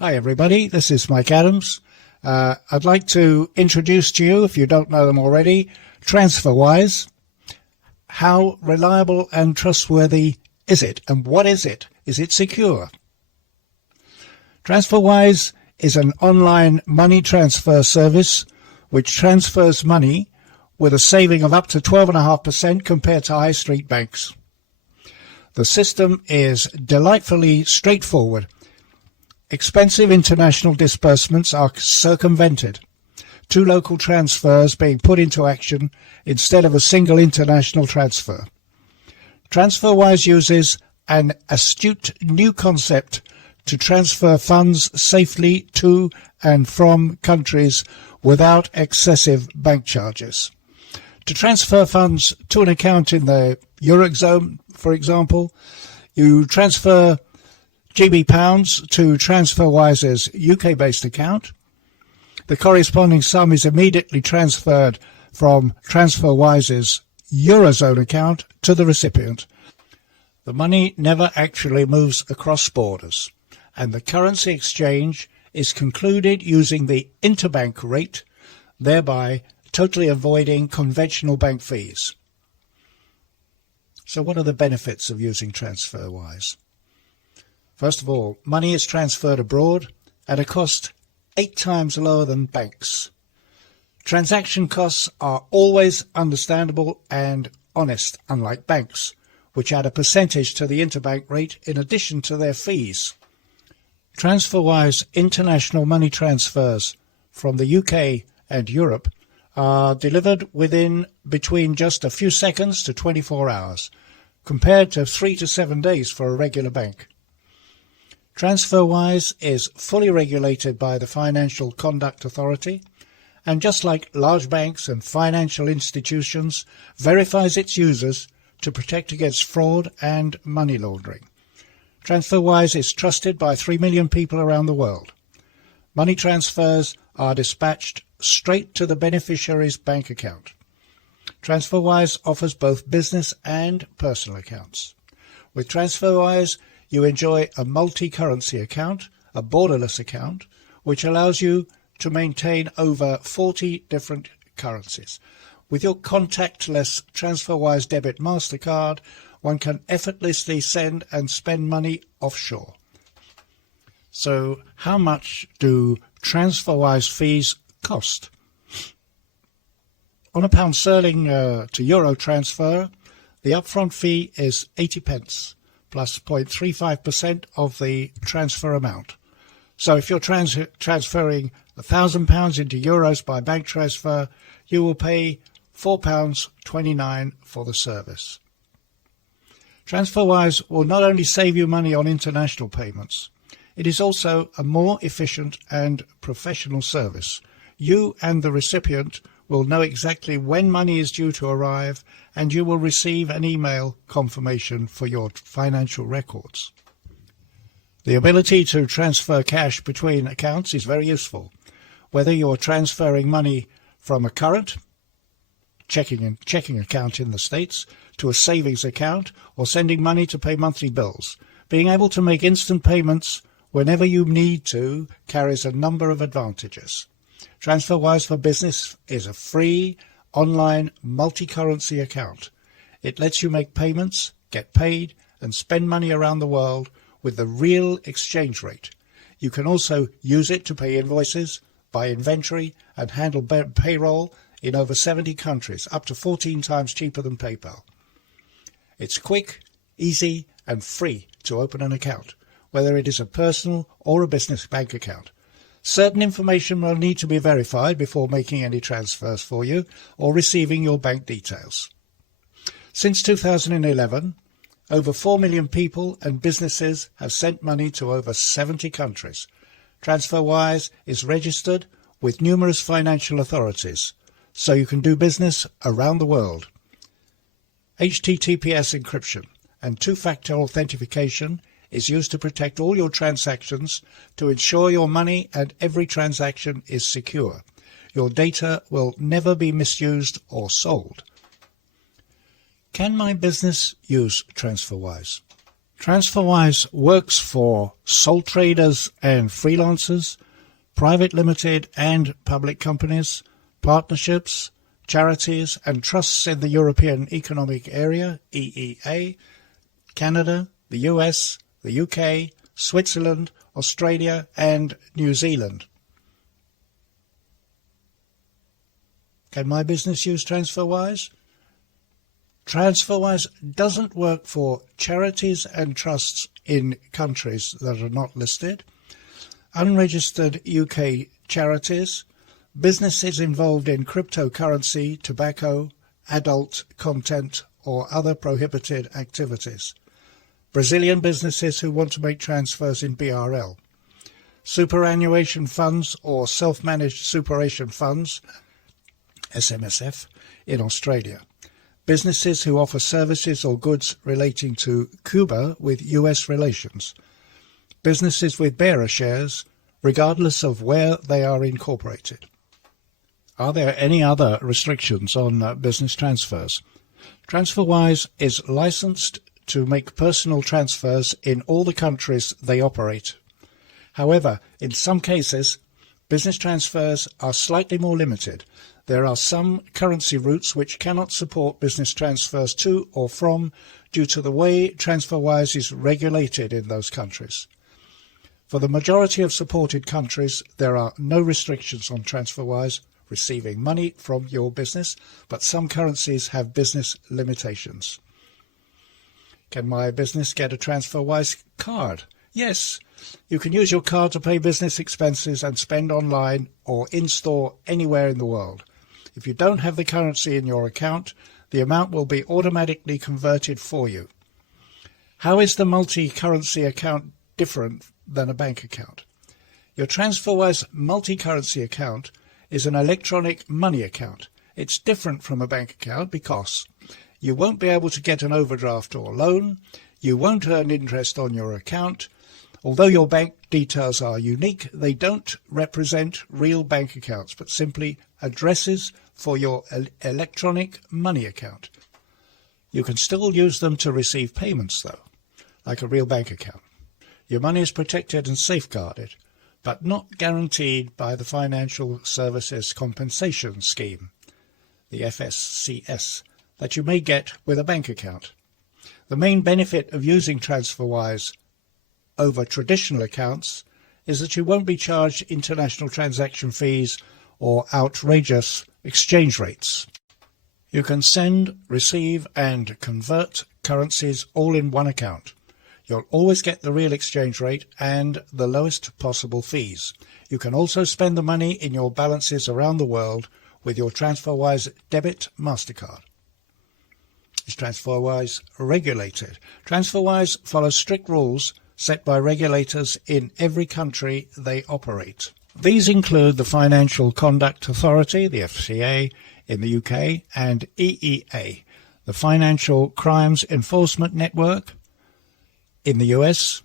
Hi everybody, this is Mike Adams. I'd like to introduce to you, if you don't know them already, TransferWise. How reliable and trustworthy is it? And what is it? Is it secure? TransferWise is an online money transfer service which transfers money with a saving of up to 12.5% compared to high street banks. The system is delightfully straightforward. Expensive international disbursements are circumvented, 2 local transfers being put into action instead of a single international transfer. TransferWise uses an astute new concept to transfer funds safely to and from countries without excessive bank charges. To transfer funds to an account in the Eurozone, for example, you transfer GBPs to TransferWise's UK-based account. The corresponding sum is immediately transferred from TransferWise's Eurozone account to the recipient. The money never actually moves across borders, and the currency exchange is concluded using the interbank rate, thereby totally avoiding conventional bank fees. So what are the benefits of using TransferWise? First of all, money is transferred abroad at a cost 8 times lower than banks. Transaction costs are always understandable and honest, unlike banks, which add a percentage to the interbank rate in addition to their fees. TransferWise international money transfers from the UK and Europe are delivered within between just a few seconds to 24 hours, compared to 3 to 7 days for a regular bank. TransferWise is fully regulated by the Financial Conduct Authority, and just like large banks and financial institutions, verifies its users to protect against fraud and money laundering. TransferWise is trusted by 3 million people around the world. Money transfers are dispatched straight to the beneficiary's bank account. TransferWise offers both business and personal accounts. With TransferWise, you enjoy a multi-currency account, a borderless account, which allows you to maintain over 40 different currencies. With your contactless TransferWise debit MasterCard, one can effortlessly send and spend money offshore. So how much do TransferWise fees cost? On a pound sterling to euro transfer, the upfront fee is 80 pence. Plus 0.35% of the transfer amount. So if you're transferring £1,000 into euros by bank transfer, you will pay £4.29 for the service. TransferWise will not only save you money on international payments, it is also a more efficient and professional service. You and the recipient will know exactly when money is due to arrive, and you will receive an email confirmation for your financial records. The ability to transfer cash between accounts is very useful, whether you're transferring money from a current checking account in the States to a savings account or sending money to pay monthly bills. Being able to make instant payments whenever you need to carries a number of advantages. TransferWise for Business is a free online multi-currency account. It lets you make payments, get paid, and spend money around the world with the real exchange rate. You can also use it to pay invoices, buy inventory, and handle payroll in over 70 countries, up to 14 times cheaper than PayPal. It's quick, easy, and free to open an account, whether it is a personal or a business bank account. Certain information will need to be verified before making any transfers for you or receiving your bank details. Since 2011, over 4 million people and businesses have sent money to over 70 countries. TransferWise is registered with numerous financial authorities, so you can do business around the world. HTTPS encryption and two-factor authentication is used to protect all your transactions to ensure your money and every transaction is secure. Your data will never be misused or sold. Can my business use TransferWise? TransferWise works for sole traders and freelancers, private limited and public companies, partnerships, charities and trusts in the European Economic Area, EEA, Canada, the US, the UK, Switzerland, Australia and New Zealand. Can my business use TransferWise? TransferWise doesn't work for charities and trusts in countries that are not listed, unregistered UK charities, businesses involved in cryptocurrency, tobacco, adult content or other prohibited activities, Brazilian businesses who want to make transfers in BRL, superannuation funds or self-managed superannuation funds, SMSF, in Australia, businesses who offer services or goods relating to Cuba with US relations, businesses with bearer shares, regardless of where they are incorporated. Are there any other restrictions on business transfers? TransferWise is licensed to make personal transfers in all the countries they operate. However, in some cases, business transfers are slightly more limited. There are some currency routes which cannot support business transfers to or from due to the way TransferWise is regulated in those countries. For the majority of supported countries, there are no restrictions on TransferWise receiving money from your business, but some currencies have business limitations. Can my business get a TransferWise card? Yes, you can use your card to pay business expenses and spend online or in-store anywhere in the world. If you don't have the currency in your account, the amount will be automatically converted for you. How is the multi-currency account different than a bank account? Your TransferWise multi-currency account is an electronic money account. It's different from a bank account because you won't be able to get an overdraft or loan, you won't earn interest on your account. Although your bank details are unique, they don't represent real bank accounts, but simply addresses for your electronic money account. You can still use them to receive payments, though, like a real bank account. Your money is protected and safeguarded, but not guaranteed by the Financial Services Compensation Scheme, the FSCS, that you may get with a bank account. The main benefit of using TransferWise over traditional accounts is that you won't be charged international transaction fees or outrageous exchange rates. You can send, receive and convert currencies all in one account. You'll always get the real exchange rate and the lowest possible fees. You can also spend the money in your balances around the world with your TransferWise debit MasterCard. Is TransferWise regulated? TransferWise follows strict rules set by regulators in every country they operate. These include the Financial Conduct Authority, the FCA, in the UK, and EEA, the Financial Crimes Enforcement Network, in the US,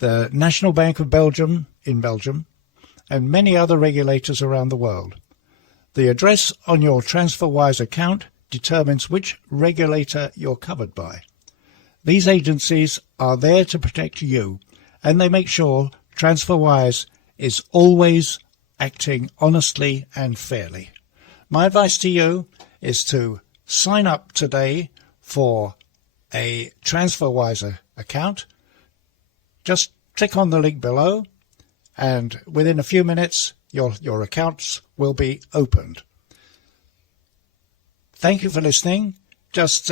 the National Bank of Belgium in Belgium, and many other regulators around the world. The address on your TransferWise account determines which regulator you're covered by. These agencies are there to protect you, and they make sure TransferWise is always acting honestly and fairly. My advice to you is to sign up today for a TransferWise account. Just click on the link below and within a few minutes your accounts will be opened. Thank you for listening. Just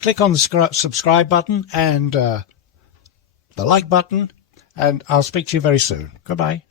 click on the subscribe button and the like button, and I'll speak to you very soon. Goodbye.